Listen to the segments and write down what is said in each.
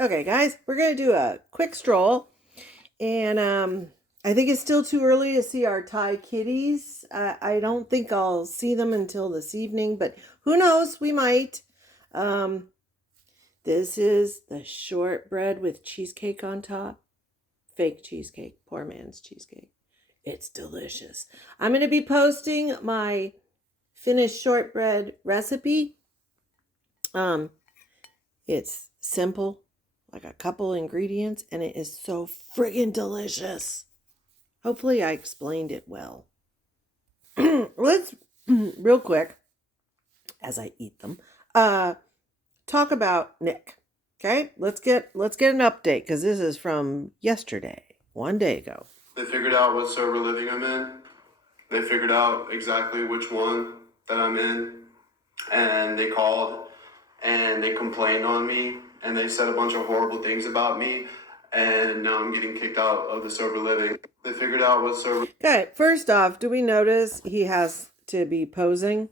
Okay, guys, we're going to do a quick stroll. And I think it's still too early to see our Thai kitties. I don't think I'll see them until this evening, but who knows? We might. Um, this is the shortbread with cheesecake on top. Fake cheesecake. Poor man's cheesecake. It's delicious. I'm going to be posting my finished shortbread recipe. It's simple, like a couple ingredients, and it is so friggin' delicious. Hopefully I explained it well. Let's real quick, as I eat them, talk about Nick. Okay, let's get an update because this is from yesterday, 1 day ago. They figured out what sober living I'm in. They figured out exactly which one that I'm in, and they called and they complained on me and they said a bunch of horrible things about me, and now I'm getting kicked out of the sober living. They figured out what sober. Okay, first off, do we notice he has to be posing?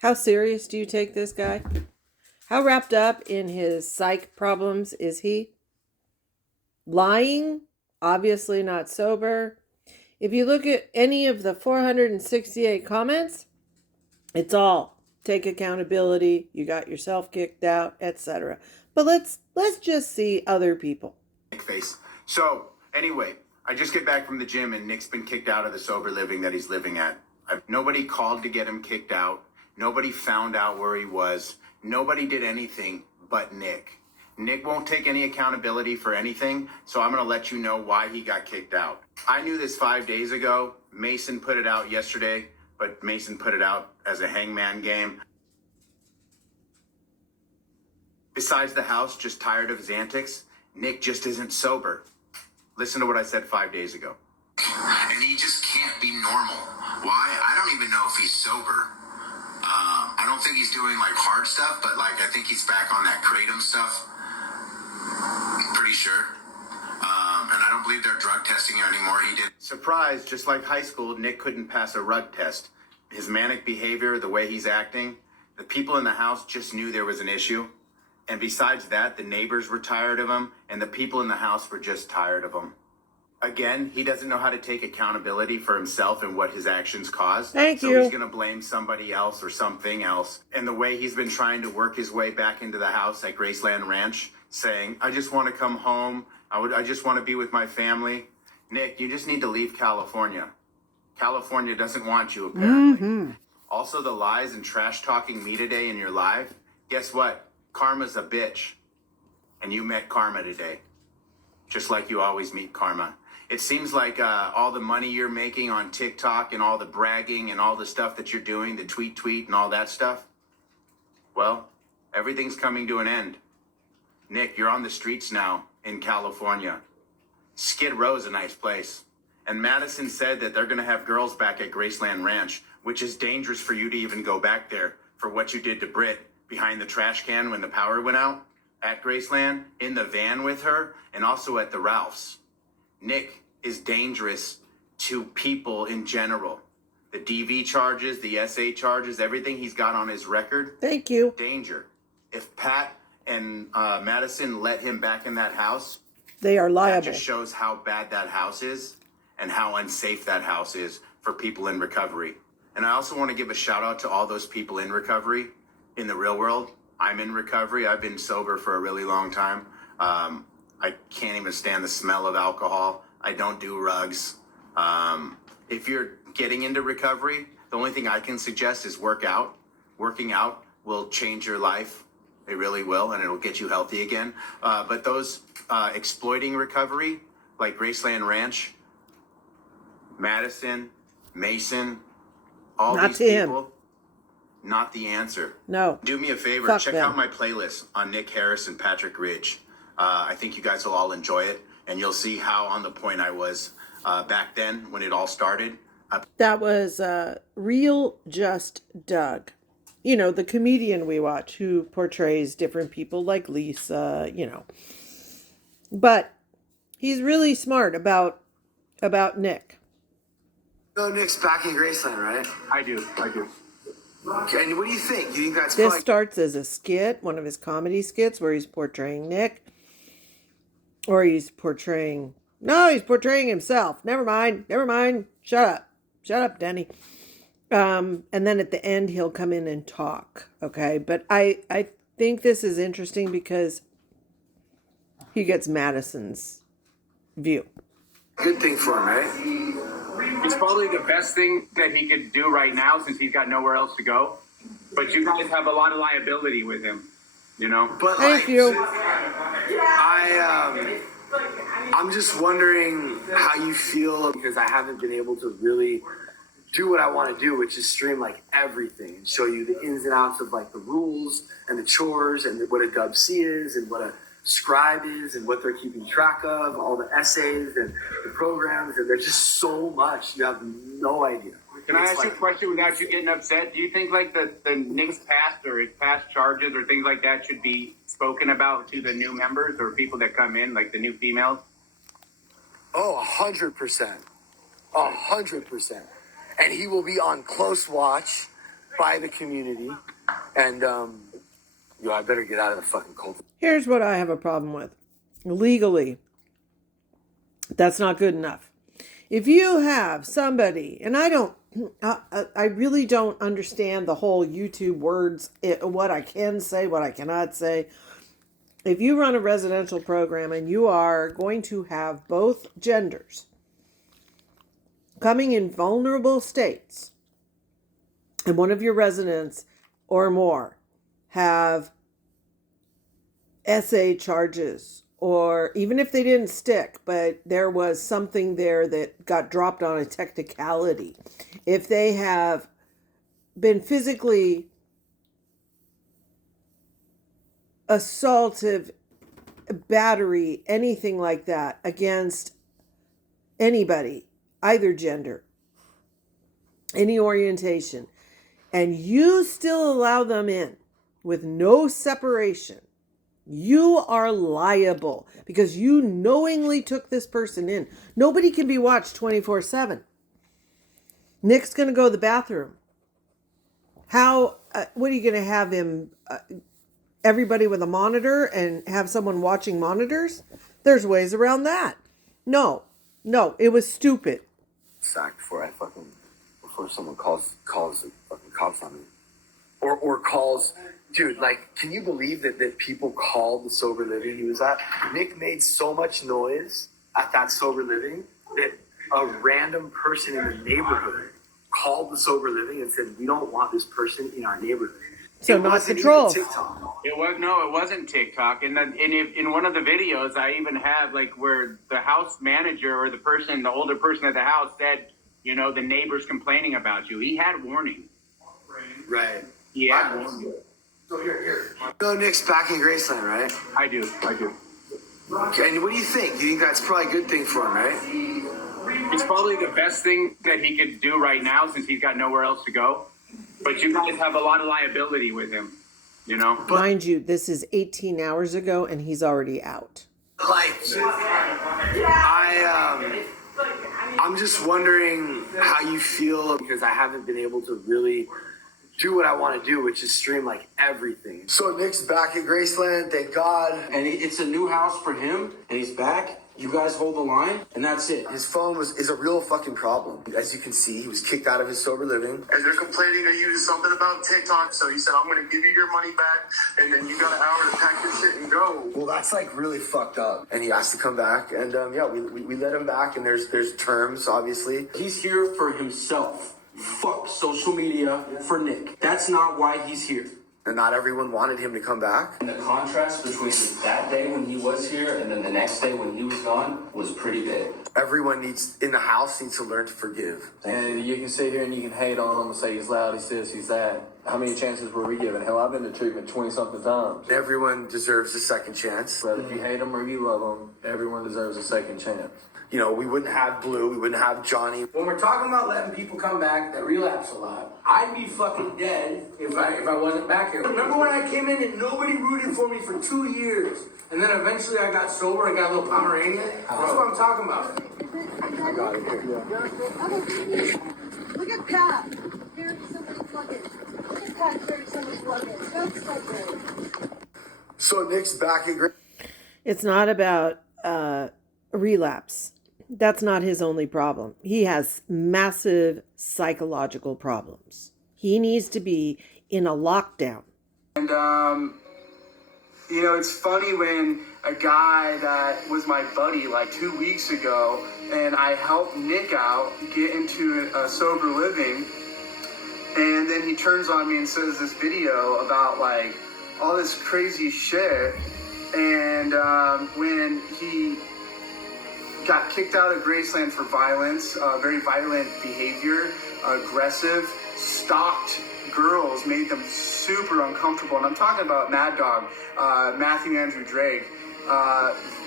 How serious do you take this guy? How wrapped up in his psych problems is he? Lying? Obviously not sober. If you look at any of the 468 comments, it's all take accountability, you got yourself kicked out, etc. But let's just see other people. Face. So anyway, I just get back from the gym and Nick's been kicked out of the sober living that he's living at. Nobody called to get him kicked out. Nobody found out where he was. Nobody did anything but Nick. Nick won't take any accountability for anything, so I'm going to let you know why he got kicked out. I knew this 5 days ago. Mason put it out yesterday, but Mason put it out as a hangman game. Besides the house, just tired of his antics, Nick just isn't sober. Listen to what I said 5 days ago. And he just can't be normal. Why? I don't even know if he's sober. I don't think he's doing like hard stuff, but like I think he's back on that kratom stuff. Pretty sure. And I don't believe they're drug testing him anymore. He did. Surprise, just like high school, Nick couldn't pass a rug test. His manic behavior, the way he's acting, the people in the house just knew there was an issue. And besides that, the neighbors were tired of him, and the people in the house were just tired of him. Again, he doesn't know how to take accountability for himself and what his actions caused. Thank you. So he's going to blame somebody else or something else. And the way he's been trying to work his way back into the house at Graceland Ranch, saying, I just want to come home. I just want to be with my family. Nick, you just need to leave California. California doesn't want you, apparently. Also, the lies and trash talking me today in your live, guess what? Karma's a bitch. And you met Karma today. Just like you always meet Karma. It seems like all the money you're making on TikTok and all the bragging and all the stuff that you're doing, the tweet and all that stuff, well, everything's coming to an end. Nick, you're on the streets now in California. Skid Row's a nice place. And Madison said that they're going to have girls back at Graceland Ranch, which is dangerous for you to even go back there for what you did to Britt behind the trash can when the power went out at Graceland, in the van with her, and also at the Ralphs. Nick is dangerous to people in general. The DV charges, the SA charges, everything he's got on his record. Thank you. Danger. If Pat and Madison let him back in that house, they are liable. That just shows how bad that house is and how unsafe that house is for people in recovery. And I also want to give a shout out to all those people in recovery in the real world. I'm in recovery. I've been sober for a really long time. I can't even stand the smell of alcohol. I don't do rugs. If you're getting into recovery, the only thing I can suggest is work out. Working out will change your life. It really will, and it'll get you healthy again. But those exploiting recovery, like Graceland Ranch, Madison, Mason, all Not these to people, him. Not the answer. No. Do me a favor, Fuck check them. out my playlist on Nick Harris and Patrick Ridge. I think you guys will all enjoy it, and you'll see how on the point I was back then when it all started. That was Real Just Doug. You know, the comedian we watch who portrays different people like Lisa, you know. But he's really smart about Nick. So Nick's back in Graceland, right? I do. Okay, and what do you think? You think that's This probably starts as a skit, one of his comedy skits where he's portraying Nick. Or he's portraying... No, he's portraying himself. Never mind. Shut up, Denny. And then at the end, he'll come in and talk. Okay, but I think this is interesting because he gets Madison's view. a good thing for him, right? It's probably the best thing that he could do right now since he's got nowhere else to go. But you guys have a lot of liability with him, you know? But Thank you. I'm just wondering how you feel because I haven't been able to really do what I want to do, which is stream like everything and show you the ins and outs of like the rules and the chores and what a Dub C is and what a scribe is and what they're keeping track of, all the essays and the programs, and there's just so much you have no idea. Can I It's ask you a like- question without you getting upset? Do you think like the Nick's past or his past charges or things like that should be spoken about to the new members or people that come in, like the new females? Oh, 100%. 100%. And he will be on close watch by the community. And, I better get out of the fucking cult. Here's what I have a problem with. Legally, that's not good enough. If you have somebody, and I really don't understand the whole YouTube words, what I can say, what I cannot say. If you run a residential program and you are going to have both genders coming in vulnerable states, and one of your residents or more have essay charges, or even if they didn't stick, but there was something there that got dropped on a technicality, if they have been physically assaultive, battery, anything like that against anybody, either gender, any orientation, and you still allow them in with no separation, you are liable because you knowingly took this person in. Nobody can be watched 24/7. Nick's going to go to the bathroom. How, what are you going to have him, everybody with a monitor and have someone watching monitors? There's ways around that. No, it was stupid. Sacked before someone calls the fucking cops on me. Or calls, dude, like, can you believe that people called the sober living he was at? Nick made so much noise at that sober living that a random person in the neighborhood called the sober living and said, we don't want this person in our neighborhood. So It not wasn't the even trolls. TikTok. It wasn't TikTok. And in one of the videos, I even have like where the house manager or the older person at the house said, the neighbor's complaining about you. He had warning. Right. He had warning. So here. So Nick's back in Graceland, right? I do. Okay, and what do you think? You think that's probably a good thing for him, right? It's probably the best thing that he could do right now since he's got nowhere else to go. But you guys have a lot of liability with him, Mind you, this is 18 hours ago and he's already out. Like, I'm just wondering how you feel because I haven't been able to really do what I want to do, which is stream like everything. So Nick's back at Graceland, thank God. And it's a new house for him, and he's back. You guys hold the line, and that's it. His phone is a real fucking problem. As you can see, he was kicked out of his sober living. And they're complaining to you something about TikTok, so he said, I'm going to give you your money back, and then you got an hour to pack your shit and go. Well, that's like really fucked up. And he has to come back, and we let him back, and there's terms, obviously. He's here for himself. Fuck social media for Nick. That's not why he's here. And not everyone wanted him to come back. And the contrast between that day when he was here and then the next day when he was gone was pretty big. Everyone in the house needs to learn to forgive. And you can sit here and you can hate on him and say he's loud, he's this, he's that. How many chances were we given? Hell, I've been to treatment 20-something times. Everyone deserves a second chance. But if you hate him or you love him, everyone deserves a second chance. We wouldn't have Blue, we wouldn't have Johnny. When we're talking about letting people come back that relapse a lot, I'd be fucking dead if I wasn't back here. Remember when I came in and nobody rooted for me for 2 years? And then eventually I got sober and got a little Pomeranian? That's what I'm talking about. I got it here. Look at Pat. Here's somebody fucking. So Nick's back at It's not about relapse. That's not his only problem. He has massive psychological problems. He needs to be in a lockdown. And, you know, it's funny when a guy that was my buddy like 2 weeks ago, and I helped Nick out get into a sober living, and then he turns on me and says this video about like all this crazy shit. And when he got kicked out of Graceland for violence, very violent behavior, aggressive, stalked girls, made them super uncomfortable. And I'm talking about Mad Dog, Matthew Andrew Drake,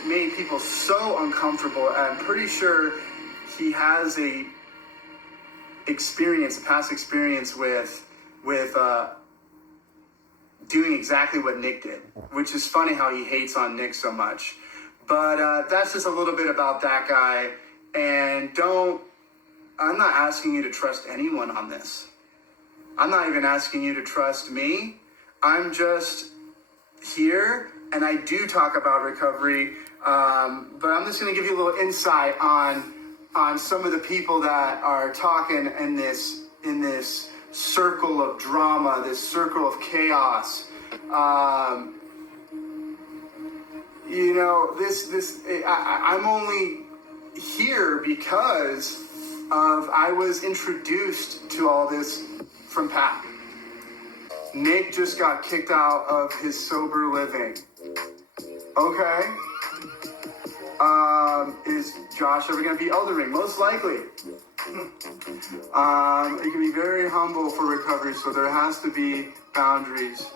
made people so uncomfortable. I'm pretty sure he has a past experience with doing exactly what Nick did, which is funny how he hates on Nick so much. But that's just a little bit about that guy. And I'm not asking you to trust anyone on this. I'm not even asking you to trust me. I'm just here, and I do talk about recovery, but I'm just going to give you a little insight on some of the people that are talking in this circle of drama, this circle of chaos. You know, I'm only here because I was introduced to all this from Pat. Nick just got kicked out of his sober living. Okay. Is Josh ever going to be Elden Ring? Most likely. It can be very humble for recovery, so there has to be boundaries.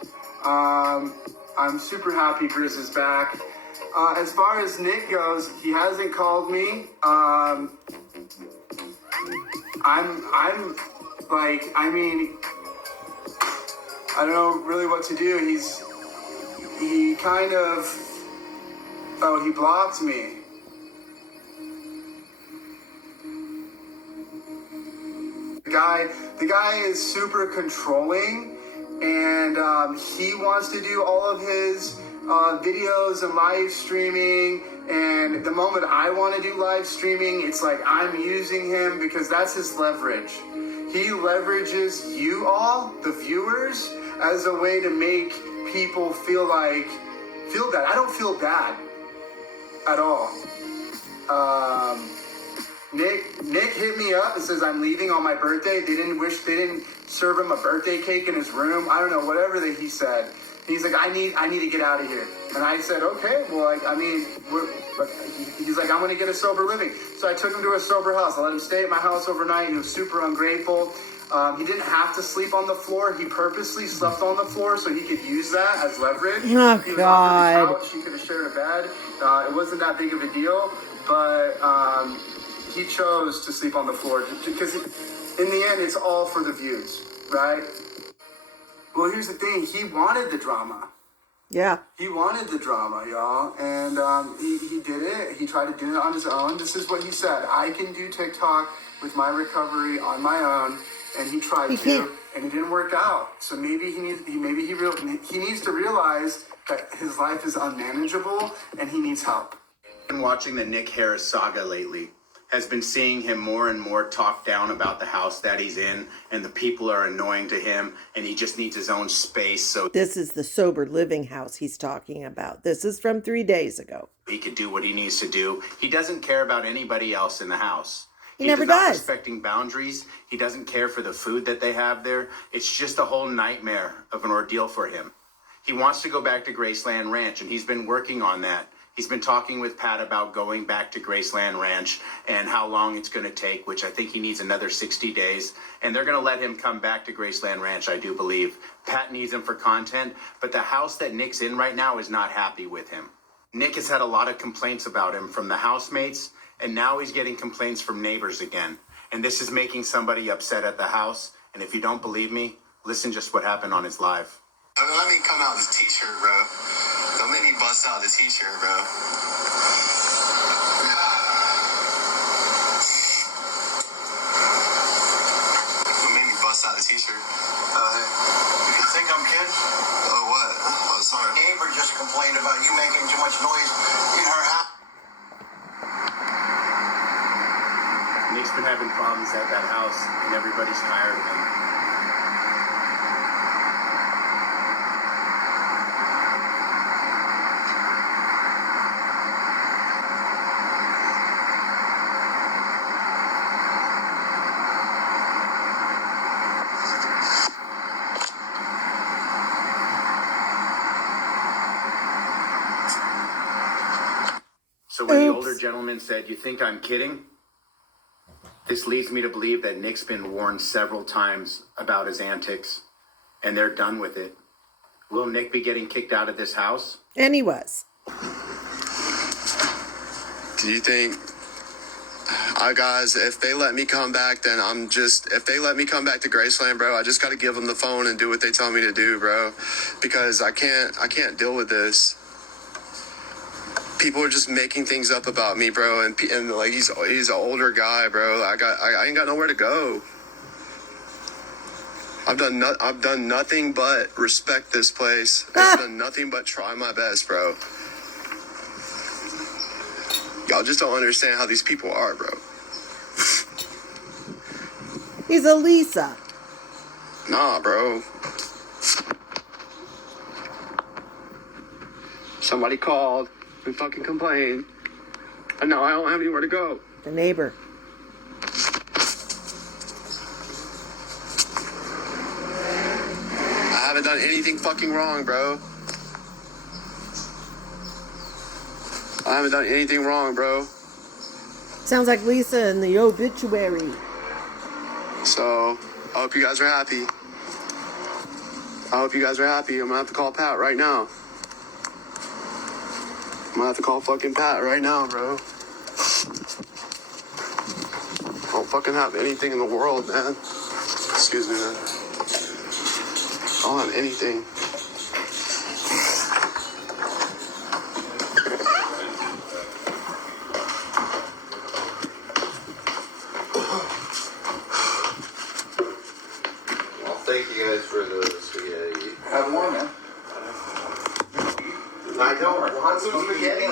I'm super happy Grizz is back. As far as Nick goes, he hasn't called me. I'm like, I mean, I don't know really what to do. He kind of, he blocked me. The guy is super controlling, and he wants to do all of his videos and live streaming. And the moment I want to do live streaming, it's like I'm using him because that's his leverage. He leverages you all, the viewers, as a way to make people feel bad. I don't feel bad at all. Nick hit me up and says I'm leaving on my birthday. They didn't serve him a birthday cake in his room. I don't know, whatever that he said. He's like, I need to get out of here. And I said, okay, well, he's like, I'm gonna get a sober living. So I took him to a sober house. I let him stay at my house overnight. He was super ungrateful. He didn't have to sleep on the floor. He purposely slept on the floor so he could use that as leverage. Oh, he was God. on the couch. He could have shared a bed. It wasn't that big of a deal, but he chose to sleep on the floor because in the end, it's all for the views, right? Well, here's the thing. He wanted the drama. Yeah. He wanted the drama, y'all. And he did it. He tried to do it on his own. This is what he said. I can do TikTok with my recovery on my own. And he tried to, and it didn't work out. So maybe he needs to realize that his life is unmanageable and he needs help. I've been watching the Nick Harris saga lately. Has been seeing him more and more talk down about the house that he's in, and the people are annoying to him, and he just needs his own space so This is the sober living house he's talking about. This is from 3 days ago. he could do what he needs to do. He doesn't care about anybody else in the house. He never He's not does. respecting boundaries. He doesn't care for the food that they have there. It's just a whole nightmare of an ordeal for him. He wants to go back to Graceland Ranch, and he's been working on that. He's been talking with Pat about going back to Graceland Ranch and how long it's going to take, which I think he needs another 60 days. And they're going to let him come back to Graceland Ranch, I do believe. Pat needs him for content, but the house that Nick's in right now is not happy with him. Nick has had a lot of complaints about him from the housemates, and now he's getting complaints from neighbors again. And this is making somebody upset at the house. And if you don't believe me, listen just what happened on his live. Let me come out this t-shirt, bro. Don't make me bust out the t-shirt, bro. Don't make me bust out the t-shirt. Hey. Nick's been having problems at that house, and everybody's tired of him. So when the older gentleman said, "You think I'm kidding?" This leads me to believe that Nick's been warned several times about his antics, and they're done with it. Will Nick be getting kicked out of this house? And he was. Do you think, guys, if they let me come back, then if they let me come back to Graceland, bro, I just got to give them the phone and do what they tell me to do, bro, because I can't deal with this. People are just making things up about me, bro, and like he's an older guy, bro. I ain't got nowhere to go. I've done nothing but respect this place. I've done nothing but try my best, bro. Y'all just don't understand how these people are, bro. He's a Lisa. Nah, bro. Somebody called and fucking complained, and now I don't have anywhere to go. The neighbor. I haven't done anything fucking wrong, bro. I haven't done anything wrong, bro. Sounds like Lisa in the obituary. So, I hope you guys are happy. I'm gonna have to call Pat right now. I'm gonna have to call fucking Pat right now, bro. I don't fucking have anything in the world, man. Excuse me, man. I don't have anything. Well, thank you guys for the spaghetti. Have more, man. I don't want some spaghetti.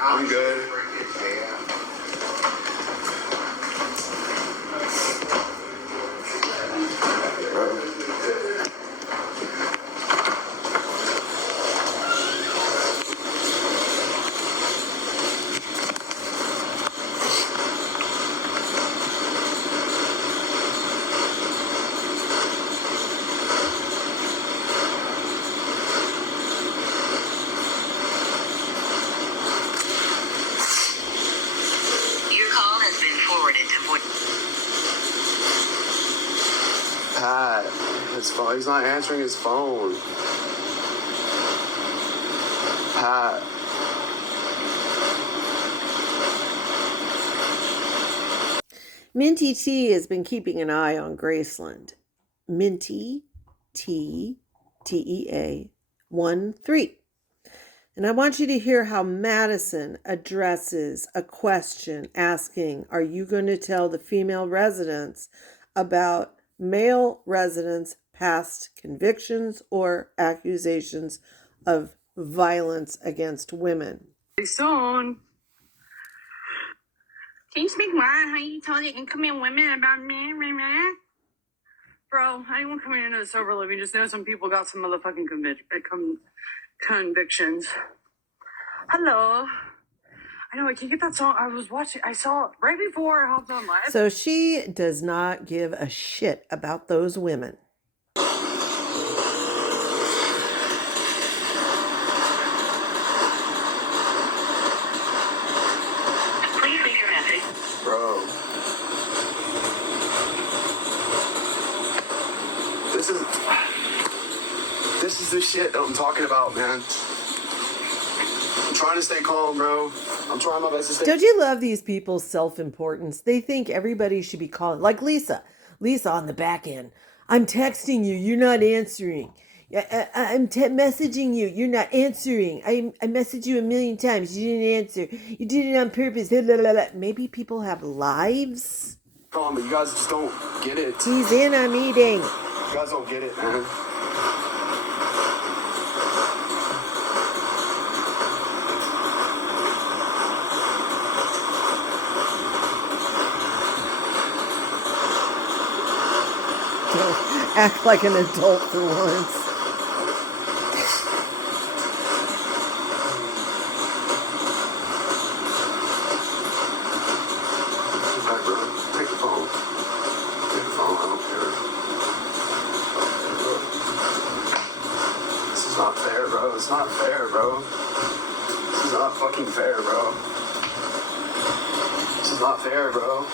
I'm good. Pat, he's not answering his phone. Pat. Minty T has been keeping an eye on Graceland. Minty T, TEA 13. And I want you to hear how Madison addresses a question asking, are you going to tell the female residents about male residents' past convictions or accusations of violence against women? Soon. Can you speak more on how you told the incoming women about me? Bro, anyone coming into the sober living just know some people got some motherfucking convictions. Hello. I know, I can't get that song. I saw it right before I hopped on live. So she does not give a shit about those women. Please leave your message. Bro. This is the shit that I'm talking about, man. I'm trying to stay calm, bro. I'm trying my best to stay. Don't you love these people's self-importance? They think everybody should be calling. Like Lisa. Lisa on the back end. I'm texting you. You're not answering. I'm messaging you. You're not answering. I messaged you 1,000,000 times. You didn't answer. You did it on purpose. Maybe people have lives. Calm, but you guys just don't get it. He's in a meeting. You guys don't get it, man. Act like an adult for once. Alright, bro. Take the phone. Take the phone. I don't care. This is not fair, bro. It's not fair, bro. This is not fucking fair, bro. This is not fair, bro.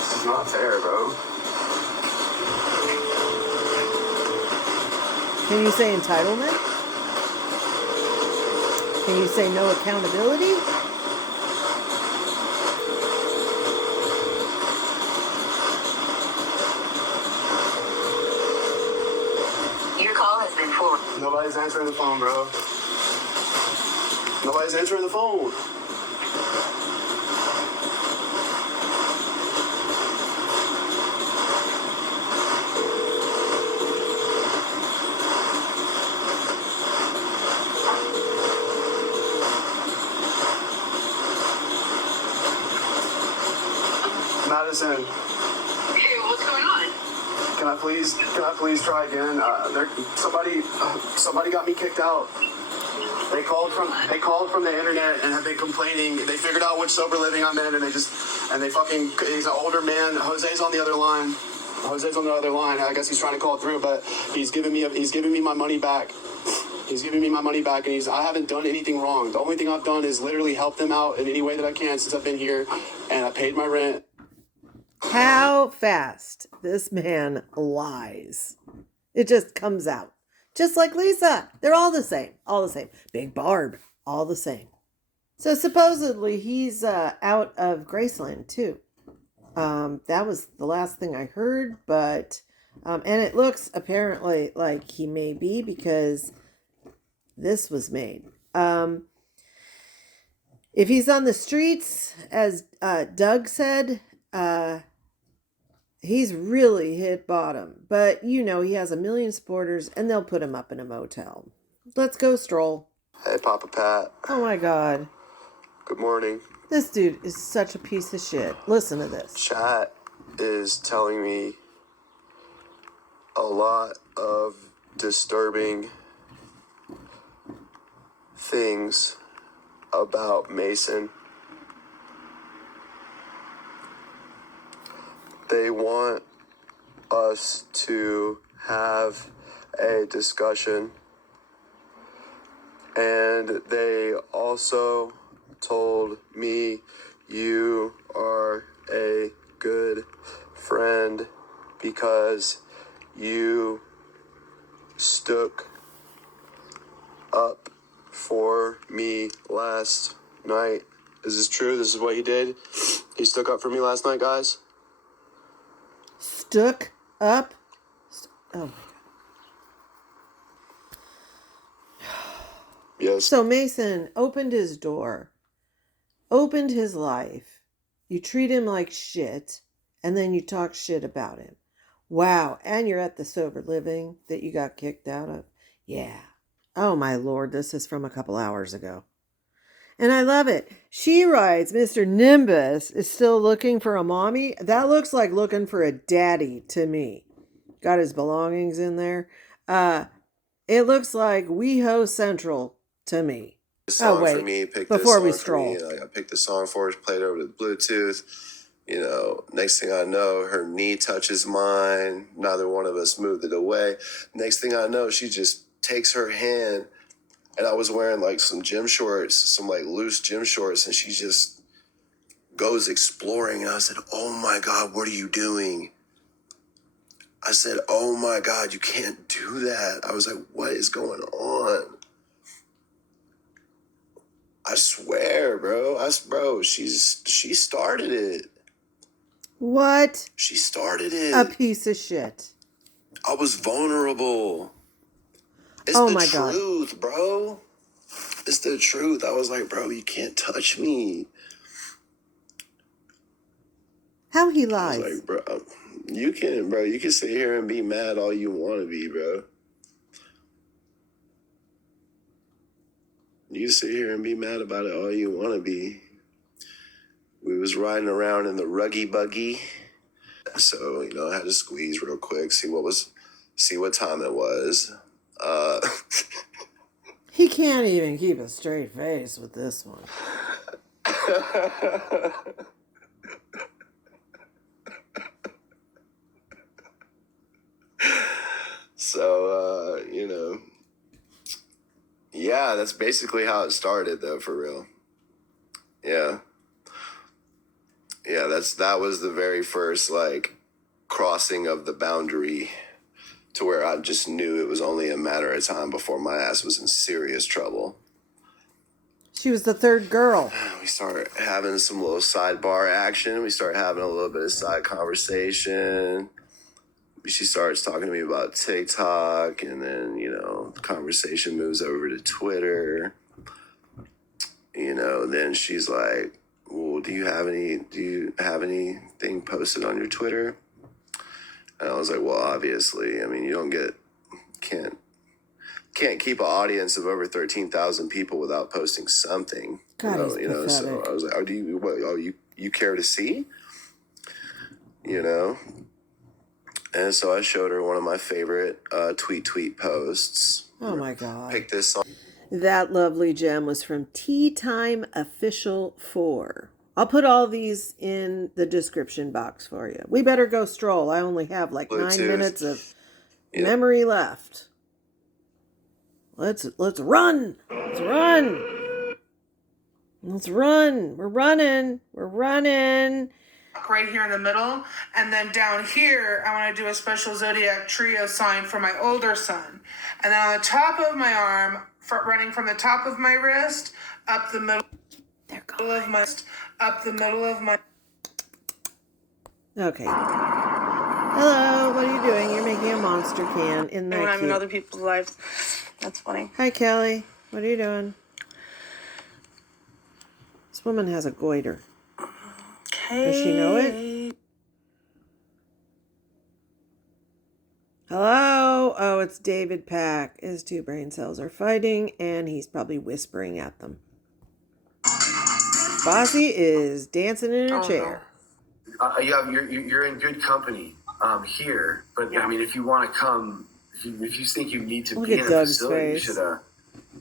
This is not fair, bro. Can you say entitlement? Can you say no accountability? Your call has been forwarded. Nobody's answering the phone, bro. Nobody's answering the phone. Madison, Hey, what's going on? can I please try again? Somebody got me kicked out. They called from the internet and have been complaining. They figured out which sober living I'm in, and he's an older man. Jose's on the other line. I guess he's trying to call through, but he's giving me my money back. And I haven't done anything wrong. The only thing I've done is literally help them out in any way that I can since I've been here, and I paid my rent. How fast this man lies. It just comes out. Just like Lisa. They're all the same. All the same. Big Barb. All the same. So supposedly he's out of Graceland too. That was the last thing I heard, but and it looks apparently like he may be because this was made. If he's on the streets, as Doug said, he's really hit bottom. But he has 1 million supporters and they'll put him up in a motel. Let's go, Stroll. Hey, Papa Pat. Oh my God. Good morning. This dude is such a piece of shit. Listen to this. Chat is telling me a lot of disturbing things about Mason. They want us to have a discussion, and they also told me you are a good friend because you stuck up for me last night. Is this true? This is what he did? He stuck up for me last night, guys? Stuck up? Oh my God. Yes. So Mason opened his door, opened his life. You treat him like shit, and then you talk shit about him. Wow. And you're at the sober living that you got kicked out of. Yeah. Oh my Lord. This is from a couple hours ago. And I love it. She writes, Mr. Nimbus is still looking for a mommy. That looks like looking for a daddy to me. Got his belongings in there. It looks like WeHo Central to me. Song wait. for me, picked Before this we song stroll. for me. I picked the song for her, played over the Bluetooth. Next thing I know, her knee touches mine. Neither one of us moved it away. Next thing I know, she just takes her hand, and I was wearing like some gym shorts, some like loose gym shorts, and she just goes exploring. And I said, "Oh my God, what are you doing?" I said, "Oh my God, you can't do that." I was like, "What is going on?" I swear, bro. She started it. What? She started it. A piece of shit. I was vulnerable. It's Oh the my God. truth, bro. It's the truth. I was like, bro, you can't touch me. How he I lies. was like, bro, you can sit here and be mad all you want to be, bro. You can sit here and be mad about it all you want to be. We was riding around in the ruggy buggy. So, I had to squeeze real quick, see what time it was. He can't even keep a straight face with this one. So, yeah, that's basically how it started, though, for real. Yeah. Yeah, that was the very first, crossing of the boundary to where I just knew it was only a matter of time before my ass was in serious trouble. She was the third girl. We start having some little sidebar action. We start having a little bit of side conversation. She starts talking to me about TikTok, and then, the conversation moves over to Twitter. Then she's like, well, do you have anything posted on your Twitter? And I was like, well, obviously, you can't keep an audience of over 13,000 people without posting something. God, he's pathetic. So I was like, you care to see? And so I showed her one of my favorite tweet posts. Oh my God. Pick this song. That lovely gem was from Tea Time Official 4. I'll put all these in the description box for you. We better go stroll. I only have like Bluetooth. 9 minutes of memory left. Let's run. Let's run. Let's run. We're running. We're running. Right here in the middle, and then down here I want to do a special zodiac trio sign for my older son, and then on the top of my arm, running from the top of my wrist up the middle of my Okay. Hello, what are you doing? You're making a monster can. In When that I'm in cute? other people's lives. That's funny. Hi, Kelly. What are you doing? This woman has a goiter. Does she know it? Hello? Oh, it's David Pack. His 2 brain cells are fighting, and he's probably whispering at them. Bossy is dancing in her chair. You're in good company here, but Yeah. if you want to come, if you think you need to Look be at in a Doug's facility, face.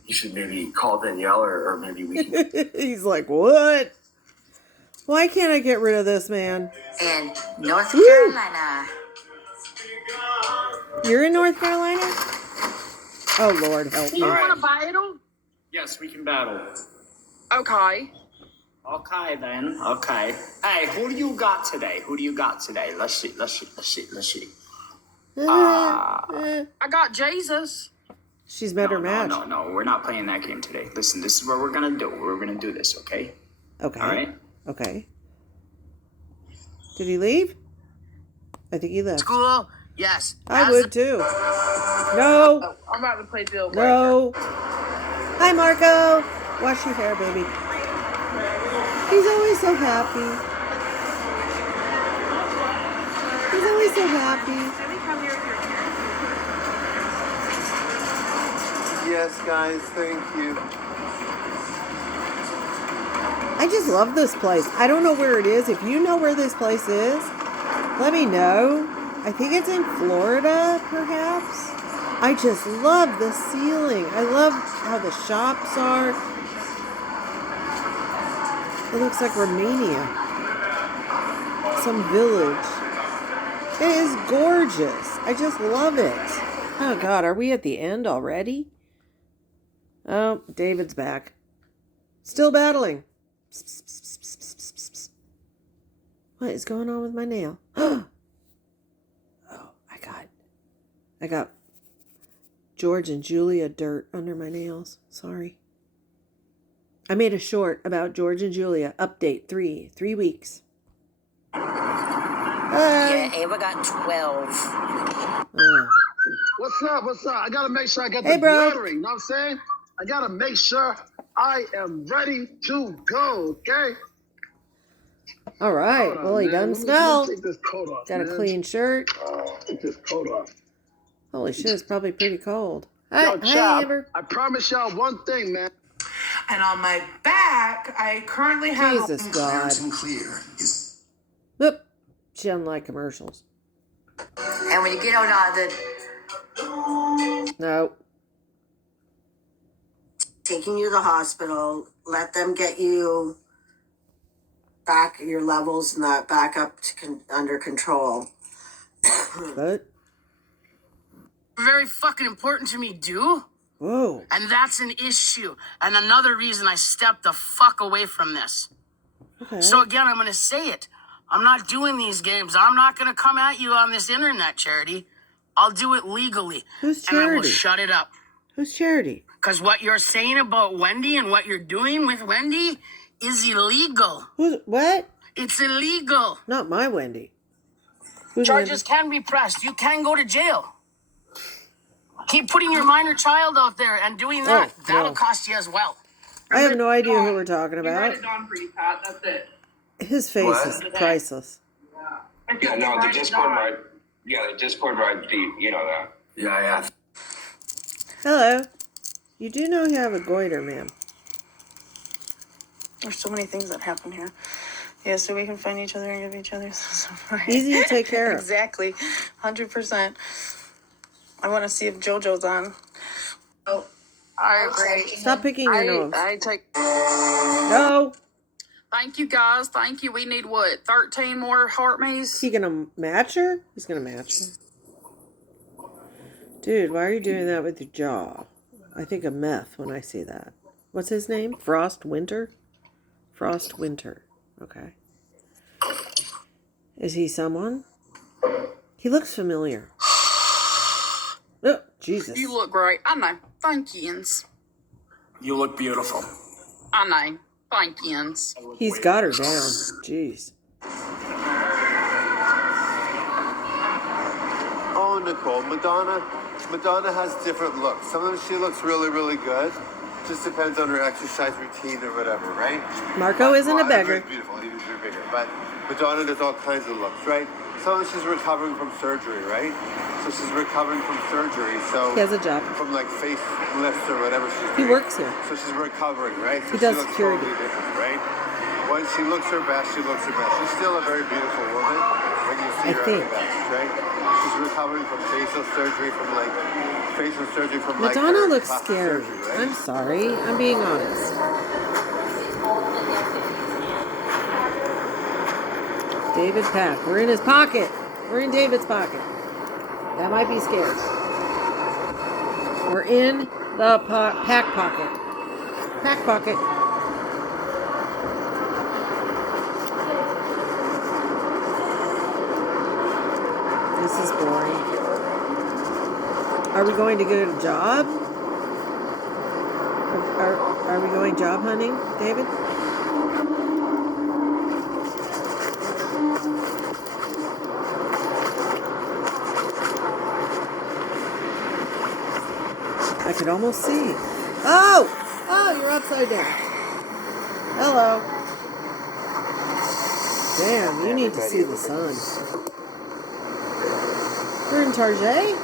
you should maybe call Danielle or maybe we can. He's like, what? Why can't I get rid of this man? In North Woo! Carolina. You're in North Carolina? Oh, Lord, help me. You want to battle? Yes, we can battle. Okay. Okay, then. Okay. Hey, who do you got today? Let's see. I got Jesus. She's met her match. No, we're not playing that game today. Listen, this is what we're gonna do. We're gonna do this, okay? Okay. All right? Okay. Did he leave? I think he left. School? Yes. I would too. No. I'm about to play Bill. No. Hi, Marco. Wash your hair, baby. He's always so happy. He's always so happy. Yes, guys, thank you. I just love this place. I don't know where it is. If you know where this place is, let me know. I think it's in Florida, perhaps. I just love the ceiling. I love how the shops are. It looks like Romania. Some village. It is gorgeous. I just love it. Oh, God, are we at the end already? Oh, David's back. Still battling. What is going on with my nail? Oh, I got George and Julia dirt under my nails. Sorry. I made a short about George and Julia. Update 3 weeks. Yeah, Ava got 12. What's up? I gotta make sure I got Hey, the bro. deodorant, you know what I'm saying? I gotta make sure I am ready to go, okay? All right. Hold on, Well, he man. doesn't Let smell. me take this coat off, Got a man. clean shirt. Take this coat off. Holy shit, it's probably pretty cold. Hi, Yo, hi, Chap, Amber. I promise y'all one thing, man. And on my back, I currently have Jesus God. And clear. Whoop. She doesn't like commercials. And when you get out No. taking you to the hospital, let them get you back your levels and that back up to under control. What? Very fucking important to me, dude. Whoa. And that's an issue. And another reason I stepped the fuck away from this. Okay. So again, I'm going to say it. I'm not doing these games. I'm not going to come at you on this internet, Charity. I'll do it legally. Who's And I will Charity? shut it up. Who's Charity? Because what you're saying about Wendy and what you're doing with Wendy is illegal. What? It's illegal. Not my Wendy. Who's Charges can be pressed. You can go to jail. Keep putting your minor child out there and doing that. Oh, That'll no. cost you as well. I have no idea who we're talking You write about. it down for you, Pat. That's it. His face What? is priceless. Yeah, no, the Discord might. Yeah, the Discord might be. You know that. Yeah. Hello. You do know you have a goiter, ma'am. There's so many things that happen here. Yeah, so we can find each other and give each other some support. Easy to take care of. Exactly. 100%. I want to see if JoJo's on. Oh, I agree. Stop picking your nose. I take. No. Thank you, guys. Thank you. We need what? 13 more heart maze? He gonna match her? He's gonna match her. Dude, why are you doing that with your jaw? I think of meth when I see that. What's his name? Frost Winter? Frost Winter. Okay. Is he someone? He looks familiar. Oh, Jesus. You look great. I know. Thank you. You look beautiful. I know. Thank you. He's got her down. Jeez. Oh, Nicole, Madonna has different looks. Sometimes she looks really, really good. Just depends on her exercise routine or whatever, right? Marco isn't a beggar. He's beautiful. He's very bigger. But Madonna does all kinds of looks, right? Sometimes she's recovering from surgery, right? So she's recovering from surgery. So He has a job. from like face lifts or whatever she's He doing. works here. So she's recovering, right? He So does she looks security. totally different, right? When she looks her best, she looks her best. She's still a very beautiful woman when you see I her think. at her best, right? She's recovering from facial surgery, from Madonna her looks plastic scary. surgery, right? I'm sorry. I'm being honest. David Pack. We're in his pocket. We're in David's pocket. That might be scary. We're in the pack pocket. Pack pocket. This is boring. Are we going to get a job? Are we going job hunting, David? I could almost see. Oh! Oh, you're upside down. Hello. Damn, you need to see the sun. We're in Target?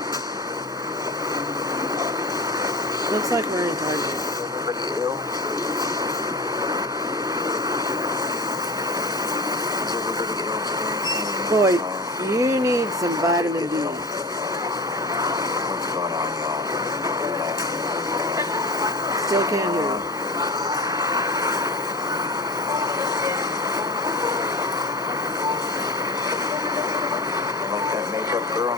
Looks like we're in Target. Boy, you need some vitamin D. Still can't hear you. Like that makeup girl.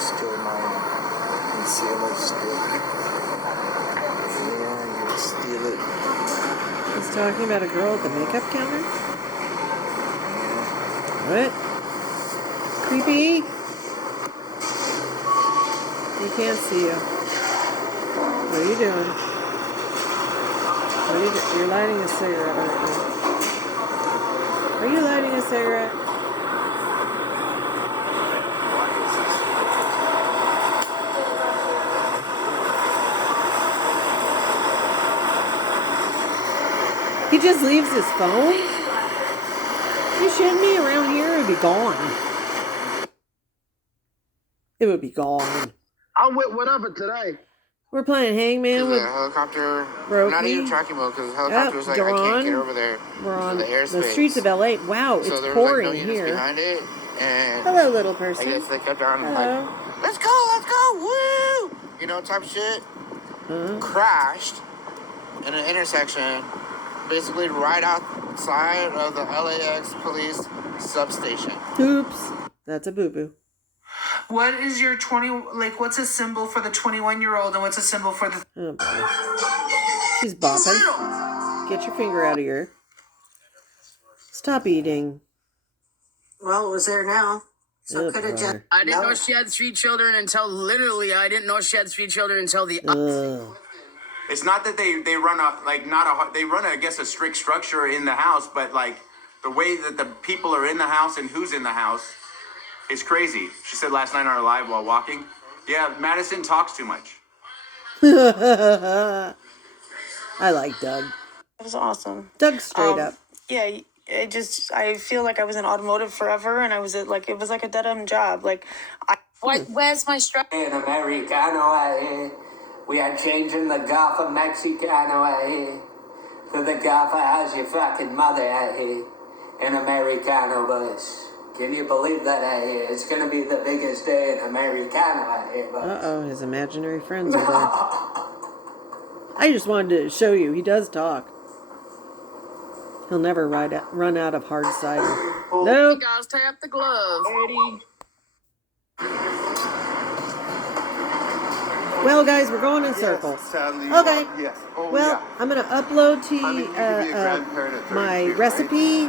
Steal my concealer stick. Yeah, you steal it. He's talking about a girl at the makeup counter? What? Creepy? We can't see you. What are you doing? What are you doing? You're lighting a cigarette, aren't you? Are you lighting a cigarette? He just leaves his phone? You shouldn't be around here. It would be gone. It would be gone. I'm with whatever today. We're playing Hangman with the helicopter, Brokey. not even tracking mode, because the helicopter was like, I Dawn. can't get over there. We're on the airspace. the streets of LA. Wow, So it's there was like pouring no units here. behind it, and Hello, little person. I guess they kept on Hello. like, let's go, woo! You know, type shit. Crashed in an intersection, basically right outside of the LAX police substation. Oops, that's a boo-boo. What is your 20, like, what's a symbol for the 21-year-old and what's a symbol for the... Oh, boy. She's bopping. Get your finger out of here. Stop eating. Well, it was there now. So could have just... I didn't know she had 3 children until I didn't know she had 3 children until the... It's not that they run they run I guess a strict structure in the house, but like the way that the people are in the house and who's in the house is crazy. She said last night on her live while walking, yeah, Madison talks too much. I like Doug. It was awesome. Doug straight up. Yeah, I feel like I was in automotive forever, and it was like a dead-end job. Like, Where's my strap? In Americano, we are changing the Gulf of Mexicano, to the Gulf as your fucking mother, in Americano, boys. Can you believe that, It's gonna be the biggest day in Americano, boys. Uh-oh, his imaginary friends are there. I just wanted to show you, he does talk. He'll never run out of hard cider. Nope. Guys, tap the glove. Eddie. Well, guys, we're going in circles. Okay. Yes. Well, I'm going to upload to you my recipe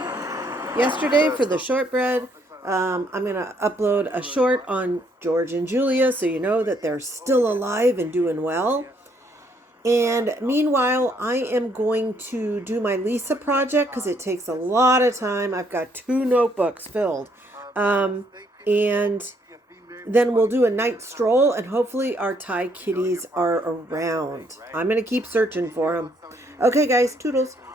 yesterday for the shortbread. I'm going to upload a short on George and Julia so you know that they're still alive and doing well. And meanwhile, I am going to do my Lisa project because it takes a lot of time. I've got 2 notebooks filled. And then we'll do a night stroll, and hopefully our Thai kitties are around. I'm going to keep searching for them. Okay, guys, toodles.